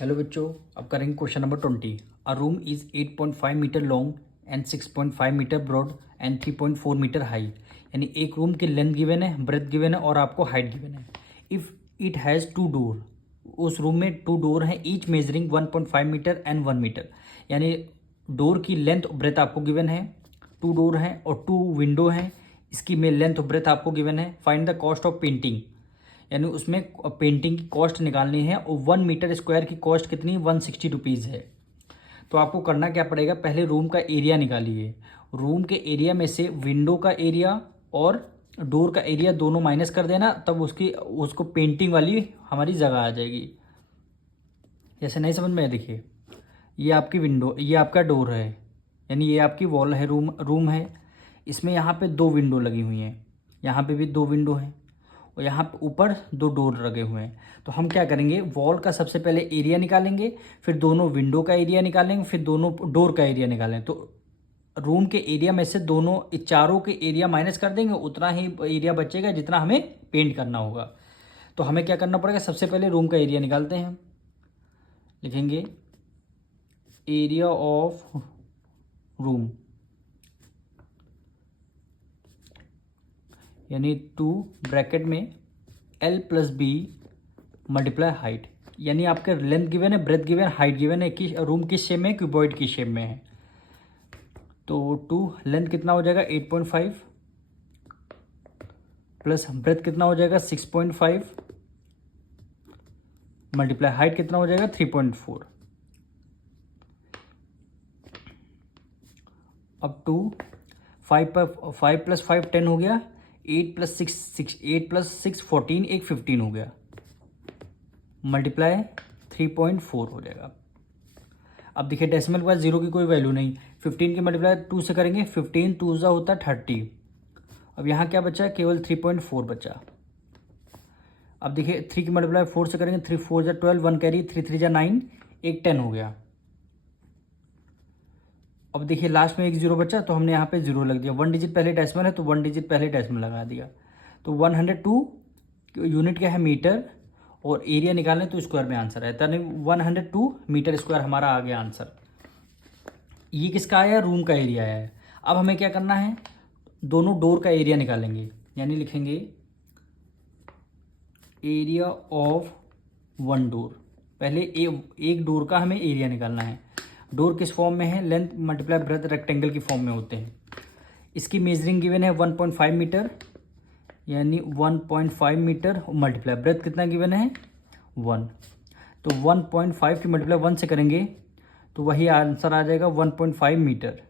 Hello बच्चों, अब करेंगे question number 20। A room is 8.5 metre long and 6.5 metre broad and 3.4 metre high. यानी एक रूम की लेंथ गिवन है, ब्रेथ गिवन है और आपको हाइट गिवन है। If it has two door, उस रूम में टू डोर हैं, each measuring 1.5 metre and 1 metre. यानी डोर की लेंथ और ब्रेथ आपको गिवन है, टू डोर हैं और टू विंडो हैं, इसकी में लेंथ और ब्रेथ आपको गिवन है। Find the cost of painting, यानी उसमें पेंटिंग की कॉस्ट निकालनी है और 1 मीटर स्क्वायर की कॉस्ट कितनी, 160 रुपीज़ है। तो आपको करना क्या पड़ेगा, पहले रूम का एरिया निकालिए। रूम के एरिया में से विंडो का एरिया और डोर का एरिया दोनों माइनस कर देना, तब उसको पेंटिंग वाली हमारी जगह आ जाएगी। जैसे नहीं समझ में आया, देखिए ये आपकी विंडो, ये आपका डोर है, यानी ये आपकी वॉल है, रूम है। इसमें यहाँ पे दो विंडो लगी हुई हैं, यहाँ पे भी दो विंडो हैं और यहाँ पे ऊपर दो डोर लगे हुए हैं। तो हम क्या करेंगे, वॉल का सबसे पहले एरिया निकालेंगे, फिर दोनों विंडो का एरिया निकालेंगे, फिर दोनों डोर का एरिया निकालेंगे। तो रूम के एरिया में से दोनों चारों के एरिया माइनस कर देंगे, उतना ही एरिया बचेगा जितना हमें पेंट करना होगा। तो हमें क्या करना पड़ेगा, सबसे पहले रूम का एरिया निकालते हैं। लिखेंगे एरिया ऑफ रूम, यानी 2 ब्रैकेट में L+B मल्टीप्लाई हाइट। यानी आपके लेंथ गिवन है, ब्रेथ गिवन है, हाइट गिवन है कि रूम किस शेप में है, क्यूबॉइड की शेप में है। तो 2 लेंथ कितना हो जाएगा 8.5 प्लस ब्रेथ कितना हो जाएगा 6.5 मल्टीप्लाई हाइट कितना हो जाएगा 3.4। अब 2 5 + 5 10 हो गया, 8 + 6 14, एक 15 हो गया, मल्टीप्लाई 3.4 हो जाएगा। अब देखिए डेसिमल के पास जीरो की कोई वैल्यू नहीं, 15 की मल्टीप्लाई 2 से करेंगे, 15 2 ज़ा होता है 30। अब यहाँ क्या बचा, केवल 3.4 बचा। अब देखिए 3 की मल्टीप्लाई 4 से करेंगे, 3 4 ज़ा 12, 1 कैरी, 3 3 ज़ा 9, एक 10 हो गया। अब देखिए लास्ट में एक जीरो बचा, तो हमने यहाँ पे जीरो लग दिया। 1 डिजिट पहले डेसिमल है तो 1 डिजिट पहले डेसिमल लगा दिया। तो 102 यूनिट क्या है, मीटर, और एरिया निकालें तो स्क्वायर में आंसर है, यानी 102 मीटर स्क्वायर हमारा आ गया आंसर। ये किसका आया, रूम का एरिया है। अब हमें क्या करना है, दोनों डोर का एरिया निकालेंगे, यानी लिखेंगे एरिया ऑफ वन डोर। पहले एक डोर का हमें एरिया निकालना है। डोर किस फॉर्म में है, लेंथ मल्टीप्लाई ब्रेथ रेक्टेंगल की फॉर्म में होते हैं। इसकी मेजरिंग गिवन है 1.5 मीटर, यानी 1.5 मीटर मल्टीप्लाई ब्रेथ कितना गिवन है 1। तो 1.5 की मल्टीप्लाई 1 से करेंगे तो वही आंसर आ जाएगा 1.5 मीटर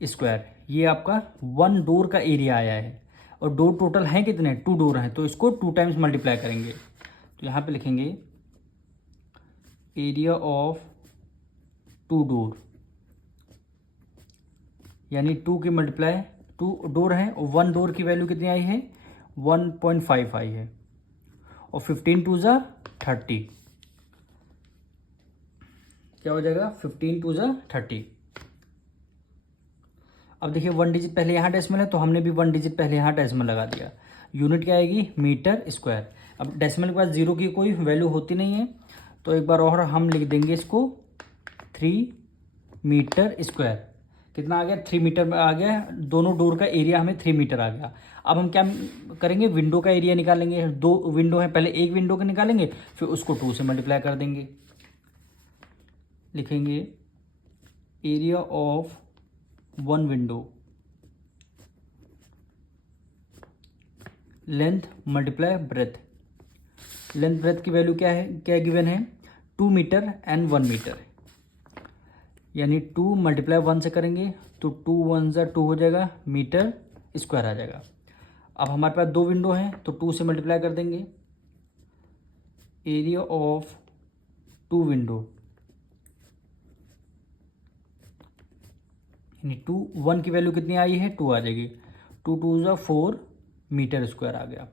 स्क्वायर। ये आपका वन डोर का एरिया आया है। और डोर टोटल हैं कितने, 2 डोर हैं, तो इसको 2 टाइम्स मल्टीप्लाई करेंगे। तो यहाँ पे लिखेंगे एरिया ऑफ 2 डोर, यानी 2 की मल्टीप्लाई 2 डोर है और 1 डोर की वैल्यू कितनी आई है 1.5 आई है, और 15 2 ज़ा 30, क्या हो जाएगा 15 2 ज़ा 30। अब देखिए 1 डिजिट पहले यहाँ डेसिमल है तो हमने भी 1 डिजिट पहले यहाँ डेसिमल लगा दिया। यूनिट क्या आएगी, मीटर स्क्वायर। अब डेसिमल के पास जीरो की कोई वैल्यू होती नहीं है, तो एक बार और हम लिख देंगे इसको 3 मीटर स्क्वायर। कितना आ गया, 3 मीटर में आ गया। दोनों डोर का एरिया हमें 3 मीटर आ गया। अब हम क्या करेंगे, विंडो का एरिया निकालेंगे। 2 विंडो है, पहले एक विंडो का निकालेंगे, फिर उसको 2 से मल्टीप्लाई कर देंगे। लिखेंगे area of one window, length multiply breath. Length breadth की वैल्यू क्या है, क्या गिवन है 2 मीटर एंड 1 मीटर, यानी 2 मल्टीप्लाई 1 से करेंगे तो 2 1 ज़ा 2 हो जाएगा, मीटर स्क्वायर आ जाएगा। अब हमारे पास दो विंडो हैं तो 2 से मल्टीप्लाई कर देंगे। एरिया ऑफ 2 विंडो, यानी 2 1 की वैल्यू कितनी आई है 2 आ जाएगी, 2 2 ज़ा 4 मीटर स्क्वायर आ गया।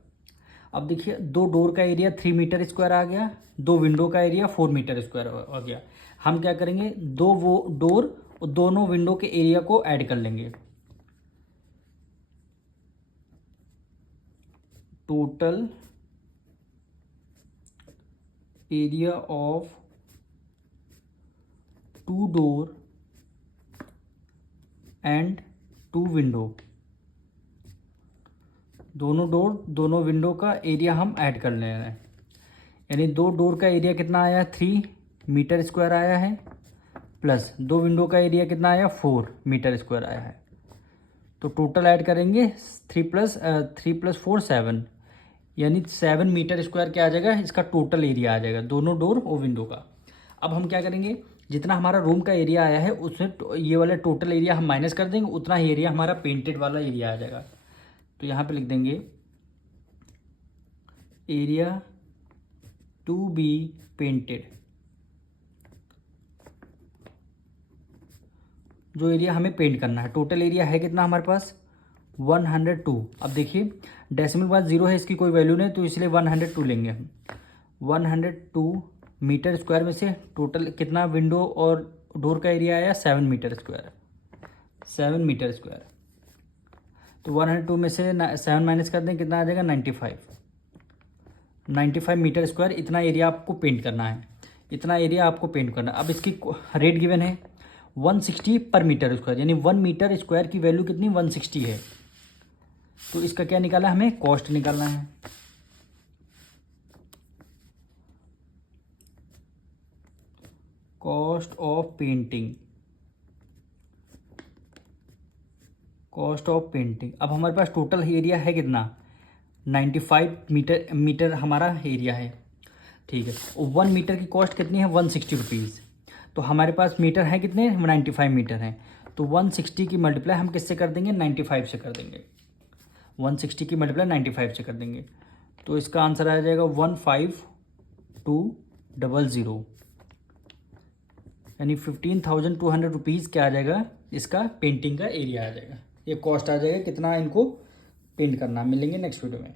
अब देखिए दो डोर का एरिया 3 मीटर स्क्वायर आ गया, दो विंडो का एरिया 4 मीटर स्क्वायर आ गया। हम क्या करेंगे, दो वो डोर और दोनों विंडो के एरिया को ऐड कर लेंगे। Total area of 2 door and 2 window, दोनों डोर दोनों विंडो का एरिया हम ऐड कर ले रहे हैं। यानी 2 डोर का एरिया कितना आया 3 मीटर स्क्वायर आया है, प्लस 2 विंडो का एरिया कितना आया 4 मीटर स्क्वायर आया है। तो टोटल ऐड करेंगे 3 + 4 7, यानी 7 मीटर स्क्वायर क्या आ जाएगा, इसका टोटल एरिया आ जाएगा दोनों डोर और विंडो का। अब हम क्या करेंगे, जितना हमारा रूम का एरिया आया है उसमें ये वाला टोटल एरिया हम माइनस कर देंगे, उतना ही एरिया हमारा पेंटेड वाला एरिया आ जाएगा। तो यहाँ पे लिख देंगे एरिया टू बी पेंटेड, जो एरिया हमें पेंट करना है। टोटल एरिया है कितना हमारे पास 102। अब देखिए डेसिमल के बाद 0 है, इसकी कोई वैल्यू नहीं, तो इसलिए 102 लेंगे हम। 102 मीटर स्क्वायर में से टोटल कितना विंडो और डोर का एरिया आया 7 मीटर स्क्वायर, 7 मीटर स्क्वायर। तो 102 में से 7 माइनस कर दें, कितना आ जाएगा 95 मीटर स्क्वायर। इतना एरिया आपको पेंट करना है, इतना एरिया आपको पेंट करना है। अब इसकी रेट गिवन है 160 पर मीटर स्क्वायर, यानी 1 मीटर स्क्वायर की वैल्यू कितनी 160 है। तो इसका क्या निकाला, हमें कॉस्ट निकालना है। Cost of painting, cost of painting. अब हमारे पास टोटल एरिया है कितना 95 मीटर हमारा एरिया है, ठीक है। 1 मीटर की कॉस्ट कितनी है 160 रुपीज़। तो हमारे पास मीटर है कितने 95 मीटर हैं, तो 160 की मल्टीप्लाई हम किससे कर देंगे 95 से कर देंगे। 160 की मल्टीप्लाई 95 से कर देंगे, तो इसका आंसर आ जाएगा 15200, यानी 15,200 रुपीज़ क्या आ जाएगा, इसका पेंटिंग का एरिया आ जाएगा। ये कॉस्ट आ जाएगा कितना इनको पेंट करना। मिलेंगे नेक्स्ट वीडियो में।